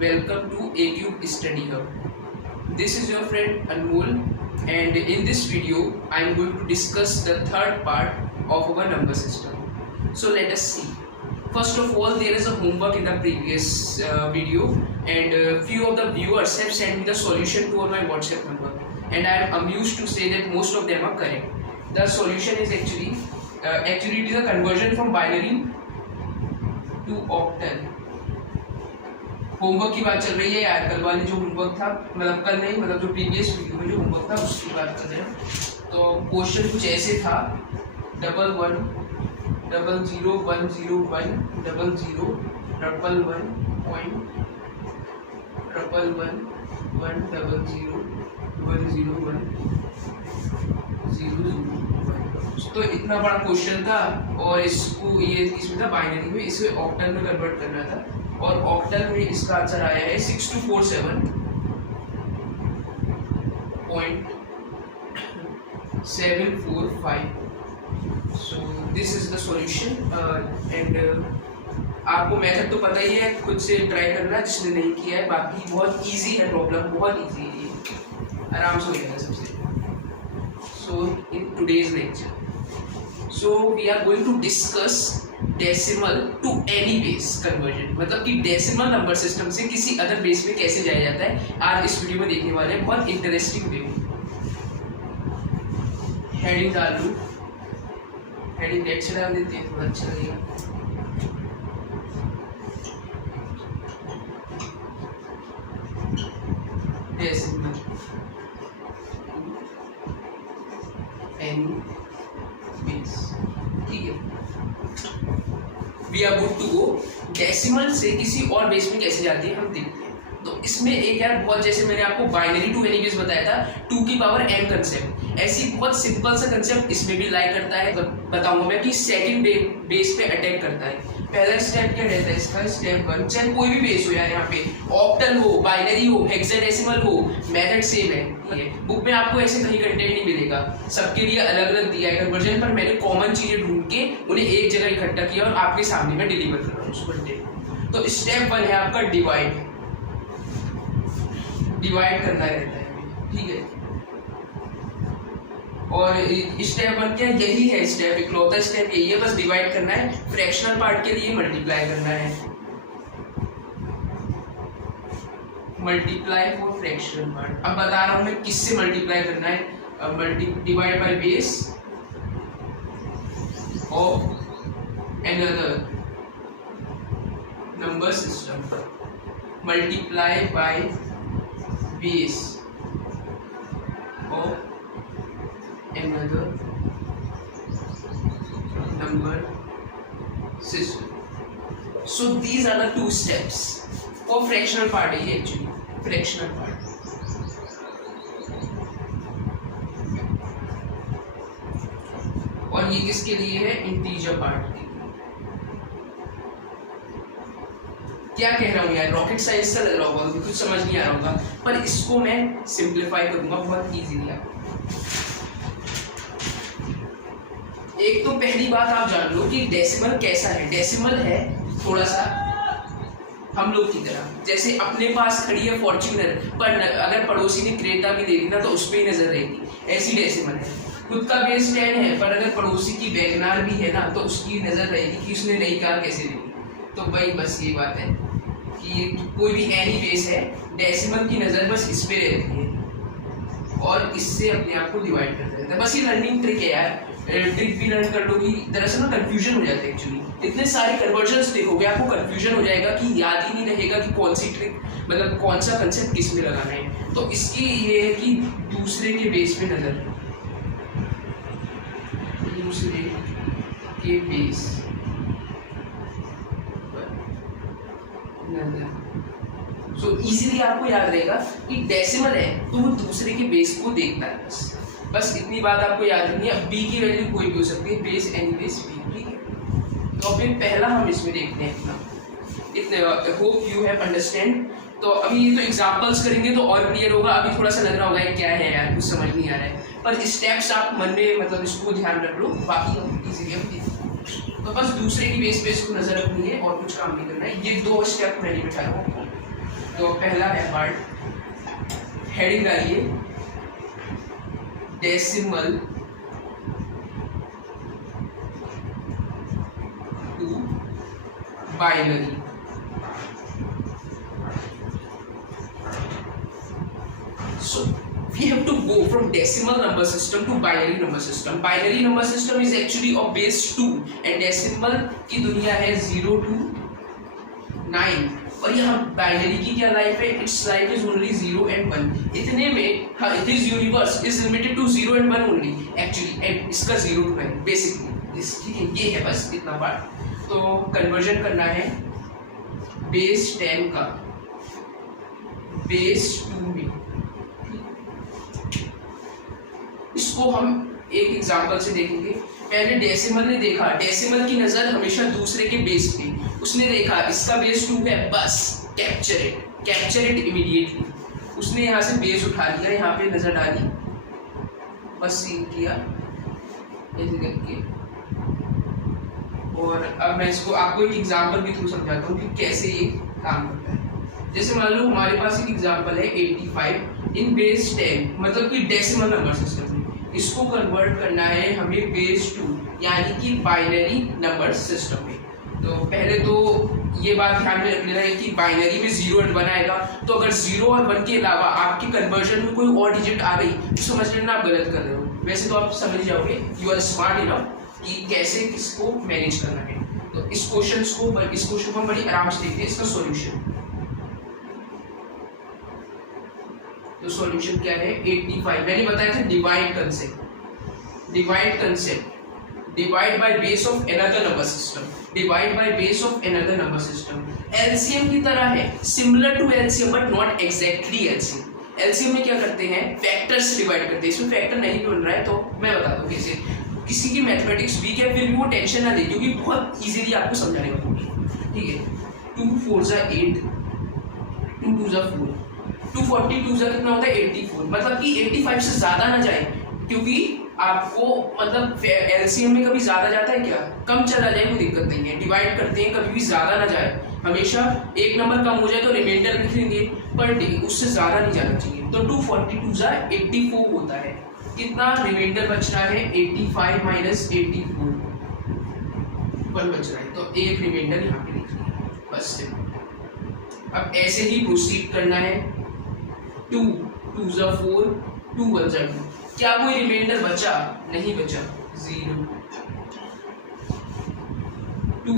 welcome to ACube Study Hub. This is your friend Anmol, and in this video I am going to discuss the third part of our number system. So let us see. First of all, there is a homework in the previous video, and few of the viewers have sent me the solution to my WhatsApp number, and I am amused to say that most of them are correct. The solution is actually it is a conversion from binary to octal. Homework की बात चल रही है यार, कल वाले जो homework था, मतलब कल नहीं, मतलब जो प्रीवियस वीडियो में जो होमवर्क था उसकी बात कर रहे हैं. तो क्वेश्चन कुछ ऐसे था: 11111111001101. तो इतना बड़ा क्वेश्चन था, और इसको ये इसमें था बाइनरी में, इसे ऑक्टल में कन्वर्ट करना था, और ऑक्टल में इसका आंसर आया है 6247.745. So this is the solution. And आपको मेथड तो पता ही है, खुद से ट्राई करना जिसने नहीं किया है. बाकी बहुत इजी है, प्रॉब्लम बहुत इजी है, आराम से हो जाएगा सबसे. So in today's lecture, so we are going to discuss decimal to any base conversion, मतलब कि डेसिमल नंबर सिस्टम से किसी अदर बेस में कैसे जाया जाता है. आज इस वीडियो में देखने वाले हैं, बहुत इंटरेस्टिंग वे में. हेडिंग डाल दूँ, हेडिंग नेट से डाल देते हैं, थोड़ा अच्छा लगेगा. डेसिमल एनी बेस, ठीक है. We are good to go. Decimal से किसी और बेस में कैसे जाती है हम देखते हैं. तो इसमें एक यार बहुत, जैसे मैंने आपको बाइनरी टू एनी बेस बताया था, 2 की पावर n कंसेप्ट, ऐसी बहुत सिंपल सा कंसेप्ट इसमें भी लाई करता है. बताऊंगा मैं कि सेकंड बेस पे अटैक करता है. पहला स्टेप क्या रहता है इसका? स्टेप 1, चाहे कोई भी बेस हो यार, यहाँ पे ऑक्टल हो, बाइनरी हो, हेक्साडेसिमल हो, मेथड सेम है. बुक में आपको ऐसे कहीं कंटेंट नहीं मिलेगा, सबके लिए अलग अलग दिया है कन्वर्जन, पर मैंने कॉमन चीजें ढूंढ के उन्हें एक जगह इकट्ठा किया और आपके सामने में डिलीवर कर रहा हूँ उस कंटेंट. तो स्टेप 1 है आपका डिवाइड करना रहता है, ठीक है. और स्टेप 1 क्या यही है, स्टेप इकलौता स्टेप यही है, बस डिवाइड करना है. फ्रैक्शनल पार्ट के लिए मल्टीप्लाई करना है, मल्टीप्लाई फॉर फ्रैक्शनल पार्ट. अब बता रहा हूं मैं किससे मल्टीप्लाई करना है. Divide by base of another number system, multiply by base of another number system. So these are the 2 steps for fractional part. है actually fractional part. और ये किसके लिए है? इंटीजर पार्ट के लिए. क्या कह रहा हूँ यार, रॉकेट साइंस सा लग रहा होगा, कुछ समझ नहीं आ रहा होगा, पर इसको मैं सिंप्लीफाई करूंगा बहुत इजीली आपको. एक तो पहली बात आप जान लो कि डेसिमल कैसा है. डेसिमल है थोड़ा सा हम लोग की तरह, जैसे अपने पास खड़ी है फॉर्च्यूनर, पर अगर पड़ोसी ने क्रेटा भी देखी ना तो उस पर ही नजर रहेगी, ऐसी डेसिमल है. खुद का बेस 10 है, पर अगर पड़ोसी की वैगनार भी है ना तो उसकी नजर रहेगी कि उसने नई कार कैसे ली. तो भाई बस ये बात है कि कोई भी एनी बेस है, डेसिमल की नजर बस इस पे रहती है और इससे अपने आप को डिवाइड कर देता है. बस ये लर्निंग ट्रिक है यार, ट्रिक भी लर्न कर लो कि दरअसल ना कंफ्यूजन हो जाता है. एक्चुअली इतने सारे कन्वर्जन्स देखोगे आपको कंफ्यूजन हो जाएगा कि याद ही नहीं रहेगा कि कौन सी ट्रिक, मतलब कौन सा कंसेप्ट किस में लगाना है. तो इसकी ये है कि दूसरे के बेस पे नजर, दूसरे के बेस नजर. सो इजीली आपको याद रहेगा कि डेसिमल है तो वो दूसरे के बेस को देखता है. बस इतनी बात आपको याद रखनी है. बी की वैल्यू कोई भी हो सकती है, बेस एनी बेस बी, ठीक है. तो फिर पहला हम इसमें देखते हैं अपना. इतने होप यू हैव अंडरस्टैंड. तो अभी ये तो एग्जांपल्स करेंगे तो और क्लियर होगा. अभी थोड़ा सा लग रहा होगा क्या है यार, कुछ समझ नहीं आ रहा है, पर स्टेप्स आप मन में, मतलब इसको ध्यान रख लो, बाकी हम इजीली हम देखते. तो बस दूसरे की बेस पे इसको नजर रखनी है और कुछ काम नहीं करना है. ये 2 स्टेप मैंने बिठा रहा हूँ. तो पहला है पार्ट, हेडिंग डालिए decimal to binary. So we have to go from decimal number system to binary number system. Binary number system is actually of base 2 and decimal की दुनिया है 0 to 9 और यहाँ बाइनरी की क्या लाइफ है? Its life is only 0 and 1. इतने में this universe is limited to 0 and 1 only actually and इसका 0 to 9 basically ठीक है, ये है बस इतना पार्ट। तो कन्वर्जन करना है बेस 10 का बेस 2 में। इसको हम एक एग्जांपल से देखेंगे। पहले डेसिमल ने देखा, डेसिमल की नजर हमेशा दूसरे के बेस पे, उसने देखा इसका बेस 2 है, बस कैप्चर इट इमीडिएटली। उसने यहाँ से बेस उठा लिया, यहाँ पे नजर डाली, बस सीन किया ऐसे करके। और अब मैं इसको आपको एक एग्जांपल के थ्रू समझाता हूँ कि कैसे ये काम करता है। जैसे मान लो हमारे पास एक एग्जांपल है 85 इन बेस 10, मतलब कि डेसिमल नंबर सिस्टम में इसको कन्वर्ट करना है हमें बेस 2 यानी कि बाइनरी नंबर सिस्टम में। तो पहले तो ये बात ध्यान में रख लेना है कि बाइनरी में 0 और 1 आएगा, तो अगर 0 और 1 के अलावा आपके कन्वर्जन में कोई और डिजिट आ गई तो समझ लेना आप गलत कर रहे हो। वैसे तो आप समझ जाओगे, यू आर स्मार्ट इनफ कि कैसे किसको मैनेज करना है। तो इस क्वेश्चन को हम बड़ी आराम से देखते हैं, इसका सॉल्यूशन। तो सॉल्यूशन क्या है? 85 मैंने बताया था divide concept, divide by base of another number system, divide by base of another number system. LCM की तरह है, similar to LCM but not exactly LCM. LCM में क्या करते हैं? फैक्टर्स डिवाइड करते हैं। इसमें फैक्टर नहीं बन रहा है तो मैं बताता हूँ कैसे। किसी की मैथमेटिक्स वीक है फिर भी वो टेंशन ना ले, क्योंकि बहुत इजीली आपको समझाने वाला, ठीक है। 2 4 जा 8, 2 2 जा 4, 242 जा कितना होता है? 84। मतलब कि 85 से ज्यादा ना जाए, क्योंकि आपको मतलब एलसीएम में कभी ज्यादा जाता है क्या? कम चला जाए कोई दिक्कत नहीं है, डिवाइड करते हैं कभी भी ज्यादा ना जाए। हमेशा एक नंबर कम हो जाए तो रिमाइंडर लिख लेंगे पर डे, उससे ज्यादा नहीं जाना चाहिए। तो 242 जा 84 होता है। कितना रिमाइंडर बच रहा है? 85 माइनस 84 1 बच रहा है, तो एक रिमाइंडर यहाँ पे लिख लिया बस से। अब ऐसे ही प्रोसीड करना है। 2 2 जा 4, 2 1 जा 2। क्या कोई रिमाइंडर बचा? नहीं बचा, 0। 2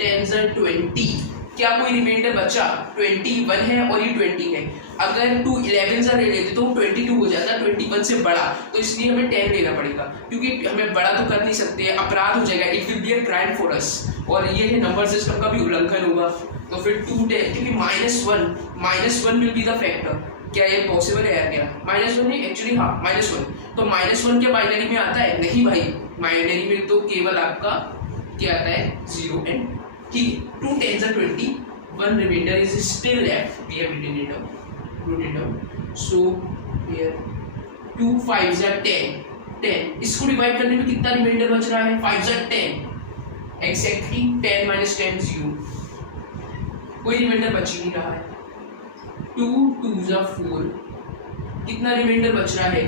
10 जा 20। क्या कोई रिमाइंडर बचा? 21 है और ये 20 है। अगर 2 11 जा ले लेते तो 22 हो जाता, 21 से बड़ा, तो इसलिए हमें 10 लेना पड़ेगा, क्योंकि हमें बड़ा तो कर नहीं सकते, अपराध हो जाएगा, it will be a crime for us, और ये नंबर सिस्टम का भी उल्लंघन होगा। तो फिर 2 10, क्योंकि -1 विल बी द फैक्टर। क्या ये पॉसिबल है यार? क्या -1 नहीं एक्चुअली, हाँ -1। तो -1 क्या बाइनरी में आता है? नहीं भाई, बाइनरी में तो केवल आपका क्या आता है? 0 एंड ठीक। 2 10 जा 20, 1 reminder is still left, we have written it down. So here 2 5 जा 10। इसको डिवाइड करने में कितना रिमाइंडर बच रहा है? 5 जा 10, एक्जैक्टली 10 माइनस 10 0, कोई रिमाइंडर बच ही नहीं रहा है। 2 2 जा 4, कितना रिमाइंडर बच रहा है?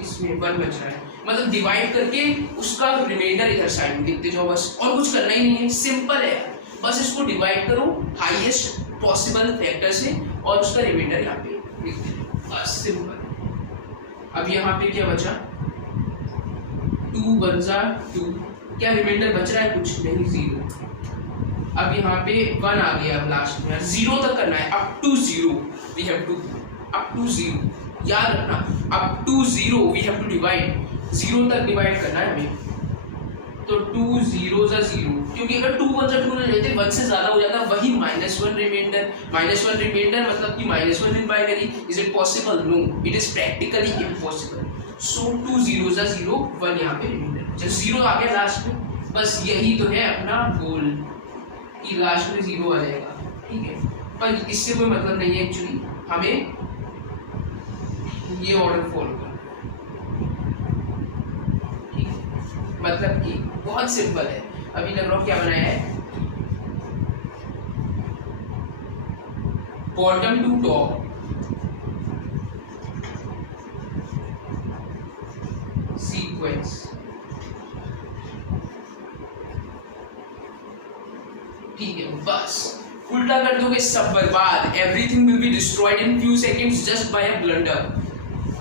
इसमें 1 बच रहा है। मतलब डिवाइड करके उसका रिमाइंडर इधर साइड में लिखते जाओ बस, और कुछ करना ही नहीं है, सिंपल है। बस इसको डिवाइड करो हाईएस्ट पॉसिबल फैक्टर से और उसका रिमाइंडर यहाँ पे लिख दो, बस सिंपल। अब यहाँ पे क्या बचा? 2 1 जा 2, क्या रिमाइंडर बच रहा है? कुछ नहीं, 0। अब यहाँ पे 1 आ गया, अब लास्ट में 0 तक करना है, up to 0 we have to, up to 0 याद रखना, up to 0 we have to divide, 0 तक डिवाइड करना है हमें। तो 2 0 जा 0, क्योंकि अगर 2 1 जा 2 ले लेते 1 से ज्यादा हो जाता, वही -1 रिमाइंडर। -1 रिमाइंडर मतलब कि -1 in binary, is it possible? No, it is practically impossible. So 2 0 जा 0, 1 यहाँ पे रिमाइंडर, जब 0 आ गया लास्ट में, बस यही तो है अपना गोल कि लास्ट में 0 आ जाएगा, ठीक है। पर इससे कोई मतलब नहीं है एक्चुअली, हमें ये ऑर्डर फॉलो करना, ठीक है। मतलब कि बहुत सिंपल है। अभी लग रहा क्या बनाया है? Bottom to top sequence. ठीक है, बस उल्टा कर दोगे सब बर्बाद, everything will be destroyed in few seconds just by a blunder.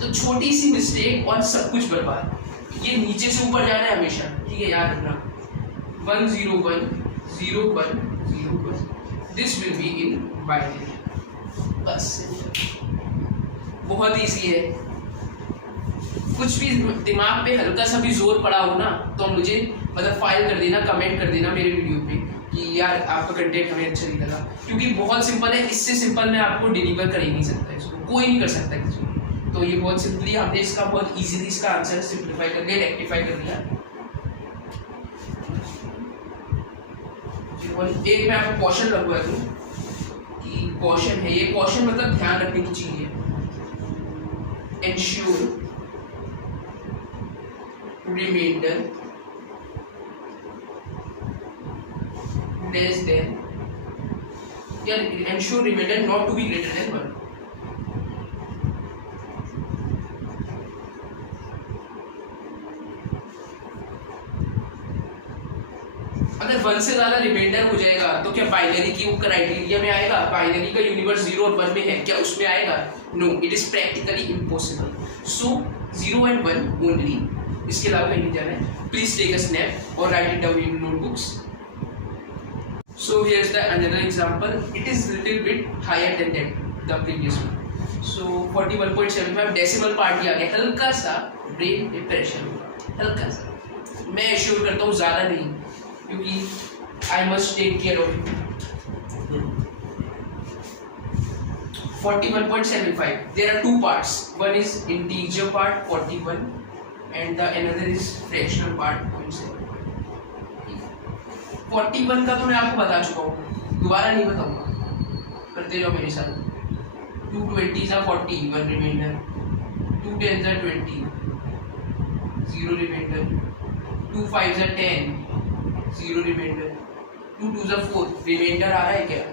तो छोटी सी मिस्टेक और सब कुछ बर्बाद। ये नीचे से ऊपर जाना है हमेशा, ठीक है, याद रखना 1 0 1 0 1 0 1, this will be in binary. बस बहुत ईजी है। कुछ भी दिमाग पे हल्का सा भी जोर पड़ा हो ना तो मुझे मतलब फाइल कर देना, कमेंट कर देना मेरे वीडियो पे कि यार आपका कंटेंट हमें अच्छा नहीं लगा, क्योंकि बहुत सिंपल है। इससे सिंपल मैं आपको डिलीवर कर ही नहीं सकता, इसको कोई नहीं कर सकता किसी को। तो ये बहुत सिंपली हमने इसका बहुत इजीली इसका आंसर सिंप्लीफाई कर दिया, रेक्टिफाई कर दिया। एक मैं आपको क्वेश्चन लगवा दूं कि क्वेश्चन है, ये क्वेश्चन मतलब ध्यान रखने की चीज है। Ensure reminder less than, ensure remainder not to be greater than 1। अगर 1 से ज्यादा रिमाइंडर हो जाएगा तो क्या बाइनरी की वो क्राइटेरिया में आएगा? बाइनरी का यूनिवर्स 0 और 1 में है, क्या उसमें आएगा? No, it is practically impossible. So 0 and 1 only, इसके अलावा कहीं नहीं जाना है। प्लीज टेक अ स्नैप और write it down in notebooks. So here's the another example. It is little bit higher than that, the previous one. So 41.75 decimal part आ गया, हल्का सा ब्रेन पे प्रेशर होगा, हल्का सा। मैं एश्योर करता हूँ ज़्यादा नहीं, क्योंकि I must take care of you. 41.75, there are two parts. One is integer part 41 and the another is fractional part 0.7। 41 का तो मैं आपको बता चुका हूँ, दोबारा नहीं बताऊंगा, करते जाओ मेरे साथ। 2 20s are 40, 1 रिमाइंडर। 2 10s are 20, 0 रिमाइंडर। 2 5s are 10, 0 रिमाइंडर। 2 2s are 4, रिमाइंडर आ रहा है क्या?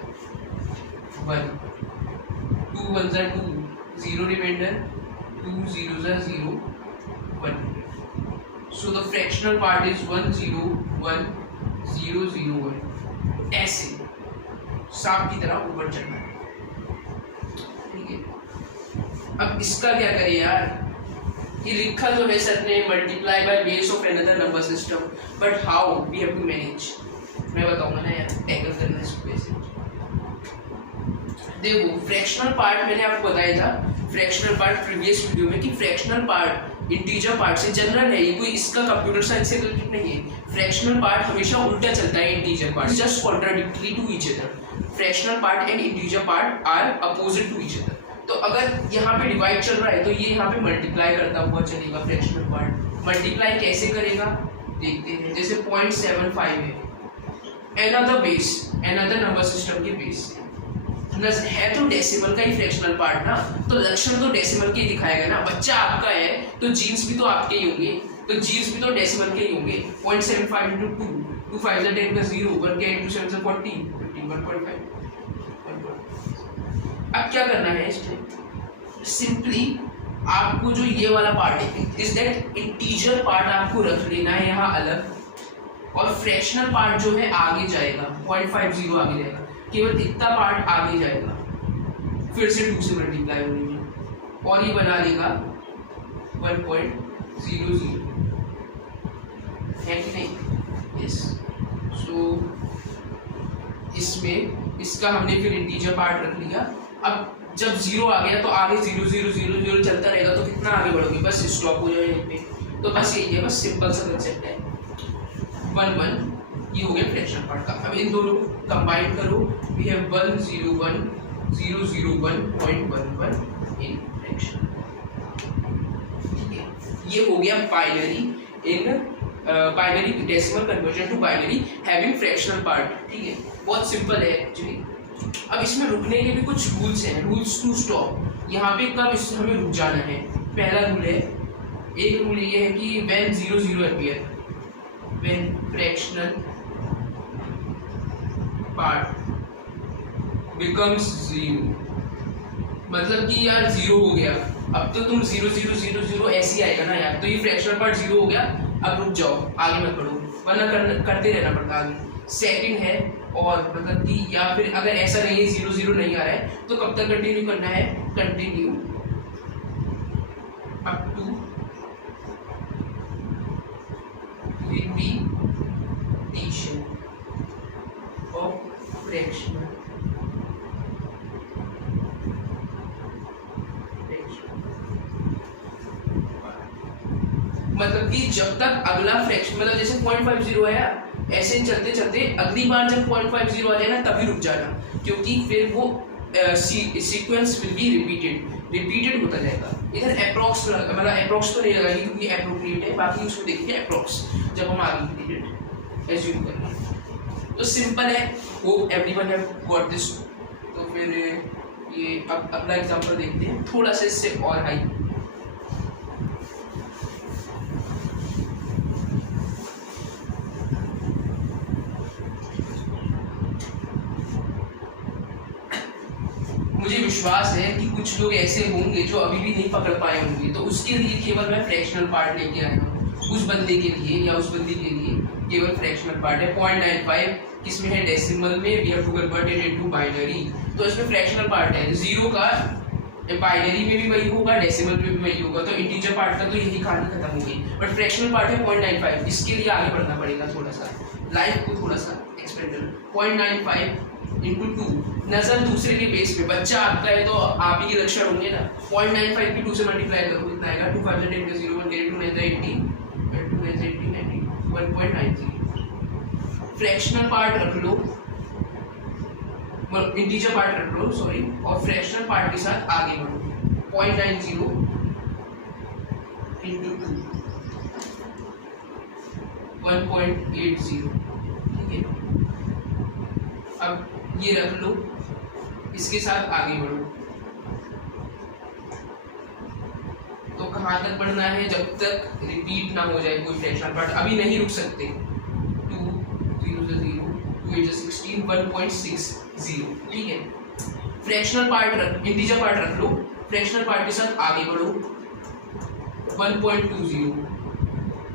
1। 2 1s are 2, 0 रिमाइंडर। 2 0s are 0, 1। So the fractional part is 1 0 1 0 0 1, ऐसे सांप की तरह ऊपर चढ़ना है, ठीक है। अब इसका क्या करें यार? ये लिखा तो है सर ने multiply by base of another number system, but how we have to manage, मैं बताऊंगा ना यार, टैकल करना इसको कैसे। देखो फ्रैक्शनल पार्ट मैंने आपको बताया था, फ्रैक्शनल पार्ट प्रीवियस वीडियो में, कि फ्रैक्शनल पार्ट इंटीजर पार्ट से जनरल है, ये कोई इसका कंप्यूटर साइंस से रिलेटेड नहीं है। फ्रैक्शनल पार्ट हमेशा उल्टा चलता है integer part, just contradictory to each other. Fractional part and integer part are opposite to each other. तो अगर यहाँ पे डिवाइड चल रहा है तो ये यहाँ पे मल्टीप्लाई करता हुआ चलेगा फ्रैक्शनल पार्ट। मल्टीप्लाई कैसे करेगा देखते हैं। जैसे 0.75 है, another base, another number system के बेस है, तो डेसिमल का ही फ्रैक्शनल पार्ट ना, तो लक्षण तो डेसिमल के ही दिखाएगा ना। बच्चा आपका है तो जीन्स भी तो आपके ही होंगे, तो जीन्स भी तो डेसिमल के ही होंगे। 0.75 into 2, 2 5s are 10 plus 0, 1 के into 7 is 14, 15 1.5। अब क्या करना है इसमें? सिंपली आपको जो ये वाला पार्ट है इज दैट इंटीजर पार्ट आपको रख लेना है यहाँ अलग, और फ्रैक्शनल पार्ट जो है आगे जाएगा, 0.50 आगे जाएगा, केवल इतना पार्ट आगे जाएगा, फिर से 2 से मल्टीप्लाई होने में, और ये बना लेगा 1.00, है कि नहीं? यस। सो इसमें इसका हमने फिर इंटीजर पार्ट रख लिया। अब जब 0 आ गया तो आगे 0 0 0 0 चलता रहेगा, तो कितना आगे बढ़ोगे? बस स्टॉप हो जाए यहीं पे। तो बस यही है, बस सिंपल सा कंसेप्ट है। 1 1 ये हो गया फ्रैक्शनल पार्ट का। अब इन दोनों को कंबाइन करो, वी हैव 1 0 1 0 0 1.11 इन फ्रैक्शन, ठीक है। ये हो गया binary in binary decimal conversion to binary having fractional part, ठीक है। बहुत सिंपल है एक्चुअली। अब इसमें रुकने के भी कुछ रूल्स हैं, रूल्स टू स्टॉप। यहाँ पे कब इस हमें रुक जाना है? पहला रूल है, एक रूल ये है कि when 0 0 appear, when fractional part becomes 0, मतलब कि यार 0 हो गया, अब तो तुम 0 0 0 0 ऐसे ही आएगा ना यार, तो ये फ्रैक्शनल पार्ट 0 हो गया, अब रुक जाओ, आगे मत बढ़ो, वरना करते रहना पड़ता आगे। सेकंड है, और मतलब कि या फिर अगर ऐसा नहीं है 0 0 नहीं आ रहा है तो कब तक कंटिन्यू करना है, continue up to repetition of fractional मतलब कि जब तक अगला फ्रैक्शन, मतलब जैसे 0.50 आया, ऐसे चलते चलते अगली बार जब 0.50 आ जाए ना तभी रुक जाना, क्योंकि फिर वो सीक्वेंस विल बी रिपीटेड होता जाएगा। इधर अप्रॉक्स, मतलब अप्रॉक्स तो नहीं लगाएगी क्योंकि अप्रोप्रिएट है, बाकी उसको देखिए अप्रॉक्स जब हम आगे रिपीटेड एज्यूम करेंगे। तो सिंपल है, hope everyone have got this. तो फिर ये अब अगला एग्जांपल देखते हैं, थोड़ा सा इससे और हाई। मुझे विश्वास है कि कुछ लोग ऐसे होंगे जो अभी भी नहीं पकड़ पाए होंगे, तो उसके लिए केवल मैं फ्रैक्शनल पार्ट लेके आया हूँ, उस बंदे के लिए या उस बंदी के लिए केवल फ्रैक्शनल पार्ट है। 0.95 किसमें है, डेसिमल में, we have to convert it into binary, तो इसमें फ्रैक्शनल पार्ट है। 0 का बाइनरी में भी वही होगा, डेसिमल में भी वही होगा, तो इंटीजर पार्ट का तो यही कहानी खत्म हो गई। बट फ्रैक्शनल पार्ट है 0.95, इसके लिए आगे बढ़ना पड़ेगा थोड़ा सा, लाइफ को थोड़ा सा एक्सपेरिमेंटल। 0.95 इंटू 2, नजर दूसरे के बेस पे, बच्चा आपका है तो आप ही के लक्षण होंगे ना। 0.95 की 2 से मल्टीप्लाई करो, कितना आएगा, 2 5 10 0 1 2 9 18 2 9 18 90 1.90। फ्रैक्शनल पार्ट रख लो, इंटीजर पार्ट रख लो सॉरी, और फ्रैक्शनल पार्ट के साथ आगे बढ़ो। 0.90 इंटू 2 1.80, ठीक है। अब ये रख लो, इसके साथ आगे बढ़ो। तो कहाँ तक बढ़ना है, जब तक रिपीट ना हो जाए कोई फ्रैक्शनल पार्ट, अभी नहीं रुक सकते। 2 0 0 2 8 16 1.60, ठीक है। फ्रैक्शनल पार्ट रख, इंटीजर पार्ट रख लो, फ्रैक्शनल पार्ट के साथ आगे बढ़ो। 1.20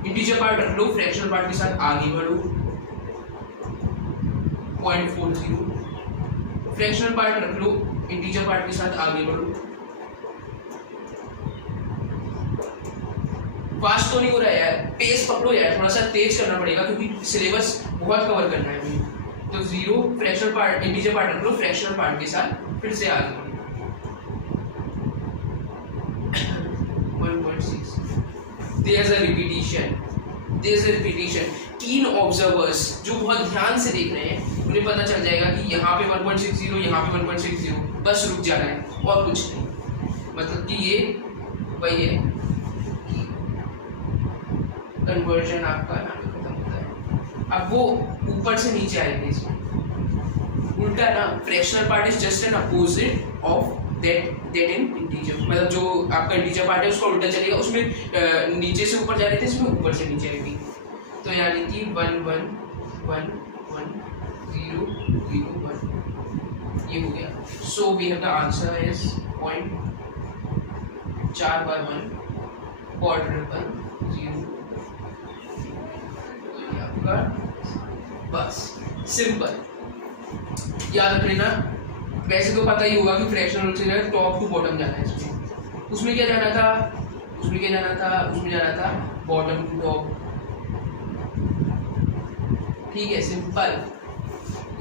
इंटीजर पार्ट रख लो, फ्रैक्शनल पार्ट के साथ आगे बढ़ो। 0.40 फ्रैक्शनल पार्ट रख लो, इंटीजर पार्ट के साथ आगे बढ़ो। फास्ट तो नहीं हो रहा है यार, पेस पकड़ो यार, थोड़ा सा तेज करना पड़ेगा क्योंकि सिलेबस बहुत कवर करना है अभी। तो 0 फ्रैक्शनल पार्ट, इंटीजर पार्ट रख लो, फ्रैक्शनल पार्ट के साथ फिर से आगे बढ़ो। 1.6 there's a repetition। कीन ऑब्जर्वर्स जो बहुत ध्यान से देख रहे हैं उन्हें पता चल जाएगा कि यहाँ पे 1.60, यहाँ पे 1.60, बस रुक जाना है और कुछ नहीं। मतलब कि ये वही है, कन्वर्जन आपका खत्म होता है। अब वो ऊपर से नीचे आएंगे, इसमें उल्टा ना, fractional part is just an opposite of that in integer, मतलब जो आपका इंटीजर पार्ट है उसका उल्टा चलेगा, उसमें नीचे से ऊपर जा रहे थे, इसमें ऊपर से नीचे आएगी। तो यानी कि 1 1 1 1 0 0 1 ये हो गया। So we have the answer is 4 बार 1 क्वाड्रेंट पर 0, आपका बस सिंपल याद रख लेना। वैसे तो पता ही होगा कि फ्रैक्शनल से टॉप टू बॉटम जाना है इसमें। उसमें क्या जाना था, उसमें जाना था बॉटम टू टॉप, ठीक है, सिंपल।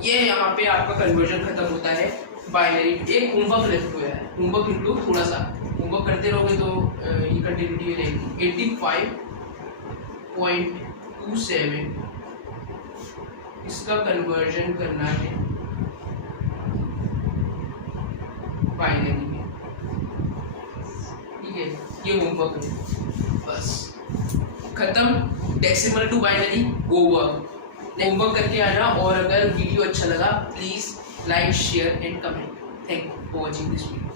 ये यहाँ पे आपका कन्वर्जन खत्म होता है बाइनरी। एक होमवर्क लिख लो यार, होमवर्क लिख लो, थोड़ा सा होमवर्क करते रहोगे तो ये कंटिन्यूटी रहेगी। 85.27 इसका कन्वर्जन करना है बाइनरी में, ठीक है। ये होमवर्क है, बस खत्म। Decimal to binary over. Homework करके आना, और अगर वीडियो अच्छा लगा please like share and comment. Thank you for watching this video.